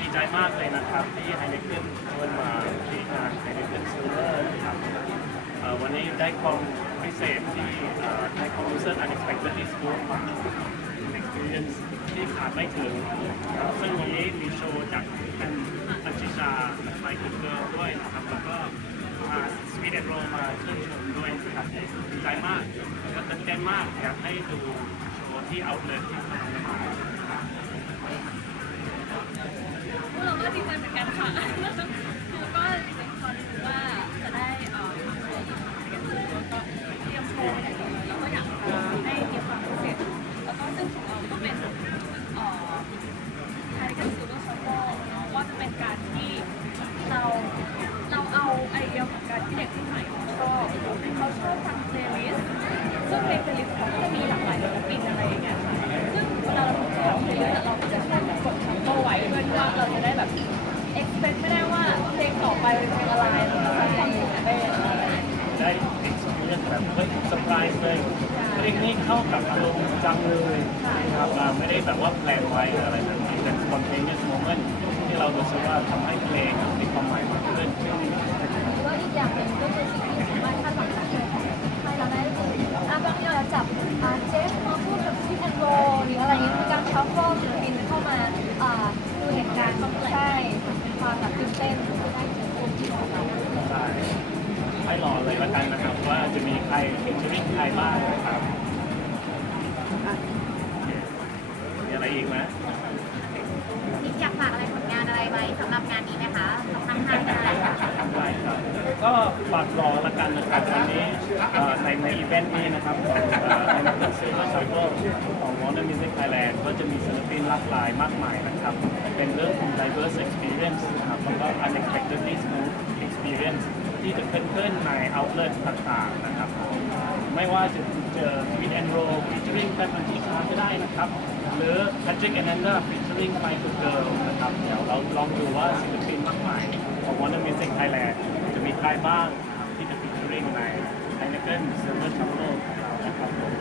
ดีใจมากเลยนะครับที่ไฮเนเกนชวนมาที่งานไฮเนเกนซิลเวอร์นะครับวันนี้ได้ความพิเศษที่เอ่อได้ความรู้สึก unexpectedly smooth มา experience ที่ขาดไม่ถึงครับซึ่งวันนี้มีโชว์จากท่านอัญชิชาไมค์เกิร์ลด้วยนะครับ แล้วก็สวีเดนโรมาชื่นชมด้วยนะครับดีใจมากและตื่นเต้นมากอยากให้ดูโชว์ที่เอาเลยที่ทำมา ไปเป็นเพลงอะไรเราจะฟังตื่นเต้นอะไรอย่างเงี้ยได้ experience แบบเฮ้ยเซอร์ไพรส์เลยเพลงนี้เข้ากับอารมณ์จังเลยนะครับอ่าไม่ได้แบบว่าแพลนไว้อะไรแบบนี้เป็น spontaneous moment ที่เรารู้สึกว่าทำให้เพลงมีความหมายมากขึ้น ว่าจะมีใครเป็นชนิดใครบ้างนะครับมีอะไรอีกไหมนิกอยากฝากอะไรผลงานอะไรไว้สำหรับงานนี้ไหมคะของทางไทยได้ค่ะได้ครับก็ฝากรอละกันนะครับวันนี้เอ่อในในอีเวนต์นี้นะครับของในนักซื้อมาซัฟเฟิลของ Warner Music Thailand ก็จะมีศิลปินหลากหลายมากมายนะครับ เป็นเรื่องของ diverse experience นะครับแล้วก็ unexpectedly smooth experience ที่จะเกิดขึ้นใน outlet ต่างๆนะครับไม่ว่าจะเจอ Fit and Roll featuring แฟนบัญชีชาก็ได้นะครับ หรือ Patrick and Anna featuring My Good Girl นะครับ เดี๋ยวเราลองดูว่าศิลปินมากมายของ Warner Music Thailand จะมีใครบ้างที่จะ featuring ใน Heineken Silver Truffle นะครับผม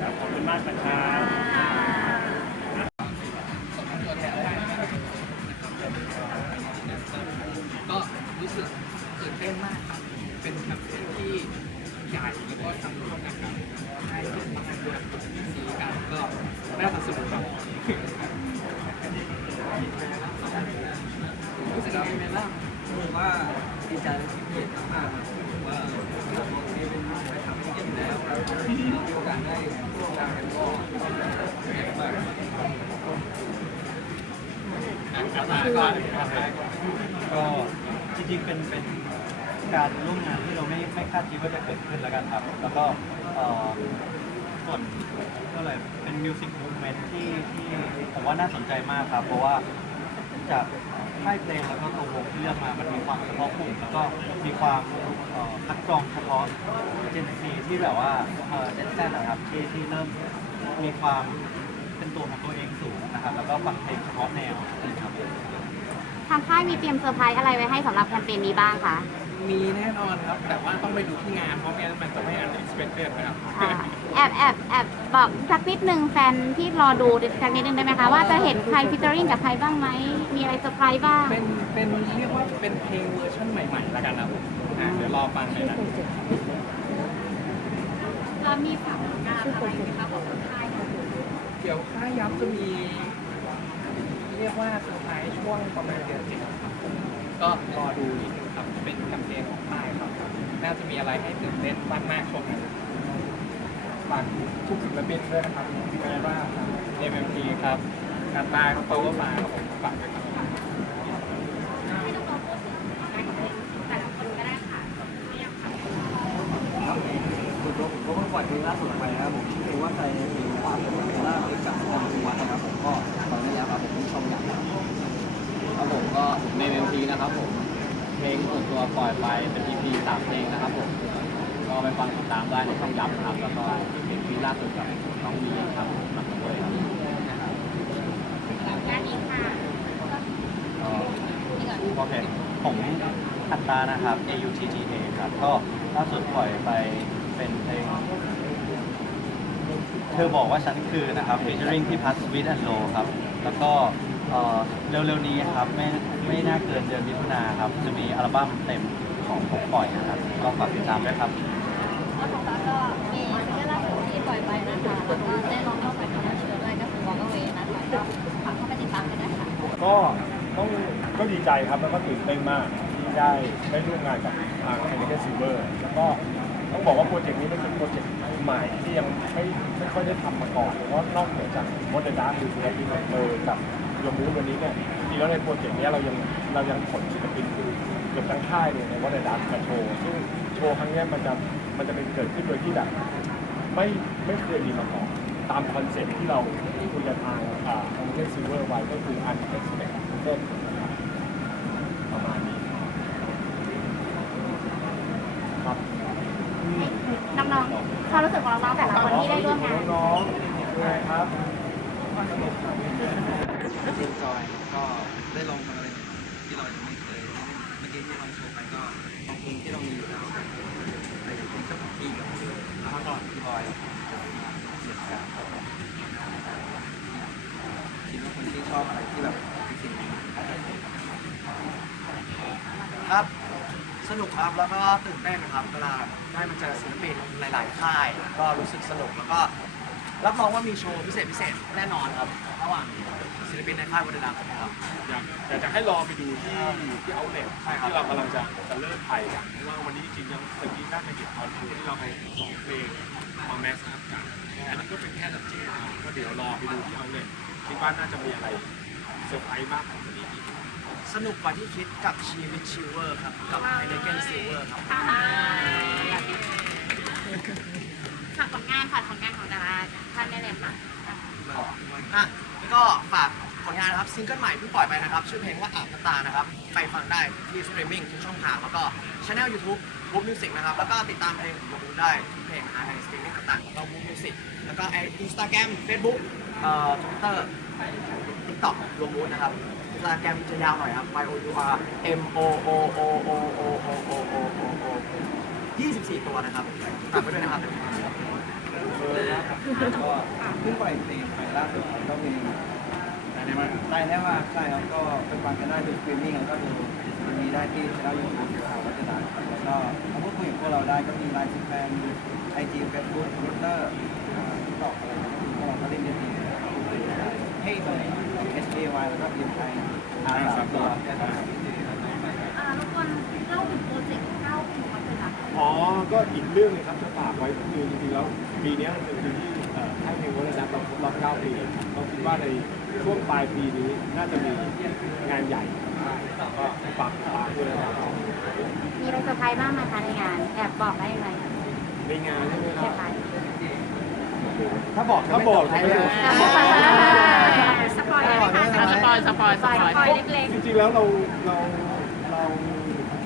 ครับขอบคุณมากนะครับ รู้สึกยังไงบ้างผมว่าดีใจและเป็นเกียรติมากๆครับผมว่าเราเป็นไปทำที่เก่งแล้วแล้วมีโอกาสได้ร่วมงานกันก็เป็นเกียรติมากครับก็จริงๆเป็นเป็นการร่วมงานที่เราไม่ไม่คาดคิดว่าจะเกิดขึ้นแล้วกันครับ แล้วก็เอ่อส่วนก็เลยเป็นมิวสิกมูฟเมนต์ที่ที่ผมว่าน่าสนใจมากครับ เพราะว่าจาก ค่ายเพลงแล้วก็ตัววงที่เลือกมา มันมีความเฉพาะกลุ่มแล้วก็มีความเอ่อคัดกรองเฉพาะเจนซีที่แบบว่าเจนแซนะครับที่ที่เริ่มมีความเป็นตัวของตัวเองสูงนะครับ แล้วก็ฟังเพลงเฉพาะแนวนะครับ ทางค่ายมีเตรียมเซอร์ไพรส์อะไรไว้ให้สำหรับแคมเปญนี้บ้างคะ มีแน่นอนครับ แต่ว่าต้องไปดูที่งานเพราะไม่งั้นมันจะไม่ unexpected นะครับอ่าแอบแอบแอบบอกสักนิดนึงแฟนที่รอดูสักนิดนึงได้ไหมคะ ว่าจะเห็นใครฟิชเจอริงกับใครบ้างไหม มีอะไรเซอร์ไพรส์บ้าง เป็นเป็นเรียกว่าเป็นเพลงเวอร์ชันใหม่ๆแล้วกันนะผมอะเดี๋ยวรอฟังเลยนะเรามีฝากผลงานอะไรไหมคะของทางไทยเดี๋ยวค่ายยับจะมี เรียกว่าเซอร์ไพรส์ช่วงประมาณเดือนเจ็ดครับผมก็รอดูนิดนึงครับ เป็นแคมเปญของค่ายครับ น่าจะมีอะไรให้ตื่นเต้นมากๆช่วงนั้นฝากทุกศิลปินด้วยนะครับมีอะไรบ้างครับ MMT ครับกาตาครับ Power Bar ครับผมฝากด้วยครับให้น้องๆพูดถึงผลงานของแต่ละคนก็ได้ค่ะที่ยังทำอยู่ส่วนตัวผมก็เพิ่งปล่อยเพลงล่าสุดออกไปนะครับผมชื่อเพลงว่าใจเพลงว่าเป็นเพลงล่าเพลงกับทางสุวรรณนะครับผมก็ตอนนี้ครับผมช่องอยากครับครับผมก็ในเอ็มทีนะครับผม เพลงส่วนตัวปล่อยไปเป็น EP สามเพลงนะครับผมก็ไปฟังติดตามได้ในช่องยับนะครับ แล้วก็เพลงที่ล่าสุดกับน้องมีครับหนักด้วยครับงานนี้ค่ะโอเคผมอัตตานะครับ A U T T A ครับก็ล่าสุดปล่อยไปเป็นเพลงเธอบอกว่าฉันคือนะครับ featuring พี่พัทสวิตแอนโลครับ แล้วก็ เอ่อเร็วๆนี้ครับไม่ไม่น่าเกินเดือนมิถุนาครับ จะมีอัลบั้มเต็มของผมปล่อยนะครับก็ฝากติดตามด้วยครับ แล้วของฟ้าก็มีซิงเกิลล่าสุดที่ปล่อยไปนะคะแล้วก็ได้ร้องเข้าไปกับน้องเชิญด้วยก็คือ Walk Away นะคะก็ฝากเข้าไปติดตามกันด้วยค่ะ ก็ต้องก็ดีใจครับแล้วก็ตื่นเต้นมากที่ได้ได้ร่วมงานกับทางไอเดนซิลเวอร์แล้วก็ต้องบอกว่าโปรเจกต์นี้เป็นโปรเจกต์ใหม่ที่ยังไม่ไม่ค่อยได้ทำมาก่อนเพราะนอกเหนือจากมดเดอร์ดาร์คือศิลปินเออกับ ยมมูฟวันนี้เนี่ยจริงๆแล้วในโปรเจกต์นี้เรายังเรายังขนศิลปินคือเกือบทั้งค่ายเลยในมดเดอร์ดาร์มาโชว์ซึ่งโชว์ครั้งเนี้ยมันจะมันจะเป็นเกิดขึ้นโดยที่แบบไม่ไม่เคยมีมาก่อนตามคอนเซ็ปต์ที่เราคุยกันทางอ่าทางเทนซิเวอร์ไว้ก็คือ unexpected เช่นประมาณนี้ครับ น้องๆความรู้สึกของน้องๆแต่ละคนที่ได้ร่วมงาน น้องๆยังไงครับ เอนจอยก็ได้ลองทำอะไรที่เรายังไม่เคยเมื่อกี้ที่ลองโชว์ไปก็ลองเพลงที่เรามีอยู่แล้วแต่อย่างเพลงเจ้าของที่กับแล้วก็พี่บอยเสียงกลางคิดว่าคนที่ชอบอะไรที่แบบสิ่งครับสนุกครับแล้วก็ตื่นเต้นนะครับเวลาได้มาเจอศิลปินหลาย ๆ ค่าย ก็รู้สึกสนุกแล้วก็ รับรองว่ามีโชว์พิเศษพิเศษแน่นอนครับระหว่างศิลปินในค่ายวันเดอร์ดังนะครับ อยากอยากจะให้รอไปดูที่ที่เอาเน็ตใช่ครับ ที่เรากำลังจะจะเริ่มถ่ายกันเพราะว่าวันนี้จริงๆยังตะกี้น่าจะเห็นตอนทัวร์ที่เราไปสองเพลงมาแมสอัพกันอันนี้ก็เป็นแค่ดับเจิ้นะครับก็เดี๋ยวรอไปดูที่เอาเน็ตคิดว่าน่าจะมีอะไรเซอร์ไพรส์มากกว่านี้อีกสนุกกว่าที่คิดกับชีวิตชิลเวอร์ครับ กับไฮเนเกนซิลเวอร์ครับ ฝากผลงานฝากผลงานของดาราท่านได้เลยค่ะอะแล้วก็ฝากผลงานนะครับซิงเกิลใหม่เพิ่งปล่อยไปนะครับ ชื่อเพลงว่าอาบน้ำตานะครับ ไปฟังได้ที่สตรีมมิ่งทุกช่องทางแล้วก็ช anel YouTube Book Music นะครับ แล้วก็ติดตามเพลงของบูได้ทุกเพลงนะฮะในสตรีมมิ่งต่างๆของเรา Book Music แล้วก็ไออินสตาแกรม Facebook เอ่อ Twitter TikTok รวมมูดนะครับอินสตาแกรมจะยาวหน่อยครับ Y O U R M O O O O O O O O O O 24 ตัวนะครับฝากไปด้วยนะครับก็เพิ่งปล่อยเพลงไปล่าสุดก็เพลงตายแน่มากตายแน่มากใช่ครับก็ไปฟังกันได้ดูสตรีมมิ่งแล้วก็ดูมีได้ที่ช่องยูทูบข่าววัฒนาครับแล้วก็มาพูดคุยกับพวกเราได้ก็มีไลน์สิแฟนไอจีเฟซบุ๊กทวิตเตอร์ทิกตอกอะไรก็คือพวกเราก็เล่นได้ดีให้ตัวไหน H A Y แล้วก็ M I R สามตัวแค่นั้น อ่ารบกวนเล่าถึงโปรเจกต์เก้าปีวัฒนธรรม ก็อีกเรื่องนึงครับจะฝากไว้ก็คือจริงๆแล้วปีนี้เป็นปีที่เอ่อค่ายเพลงวัฒนธรรมเราครบรอบ9ปีเราคิดว่าในช่วงปลายปีนี้น่าจะมีงานใหญ่ก็ฝากติดตามด้วยนะครับมีอะไรเซอร์ไพรส์บ้างไหมคะในงานแอบบอกได้ไหมในงานใช่ไหมคเซอรับถ้าบอกถ้าบอกไม่รู้สปอยได้ไหมคะสปอยสปอยสปอยสปอยเล็กจริงๆแล้วเราเราเรา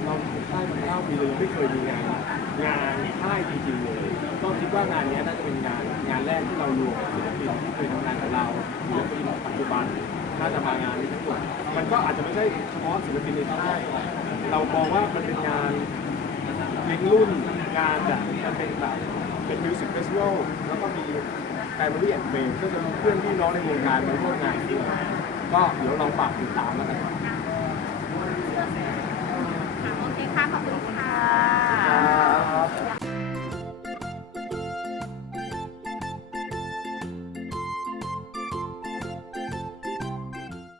เราค่ายมาเก้าปีเลยไม่เคยมีงาน งานค่ายจริงๆเลยก็คิดว่างานนี้น่าจะเป็นงานงานแรกที่เรารวมศิลปินที่เคยทำงานกับเราศิลปินปัจจุบันน่าจะมางานนี้ทั้งหมดมันก็อาจจะไม่ใช่เฉพาะศิลปินในค่ายเรามองว่ามันเป็นงานเลี้ยงรุ่นงานแบบมันเป็นแบบเป็นมิวสิกเฟสติวัลแล้วก็มีไกลบริแอนเพลงก็จะมีเพื่อนพี่น้องในวงการมาร่วมงานด้วยก็เดี๋ยวลองฝากติดตามแล้วกัน โอเคค่ะ ขอบคุณค่ะ ครับ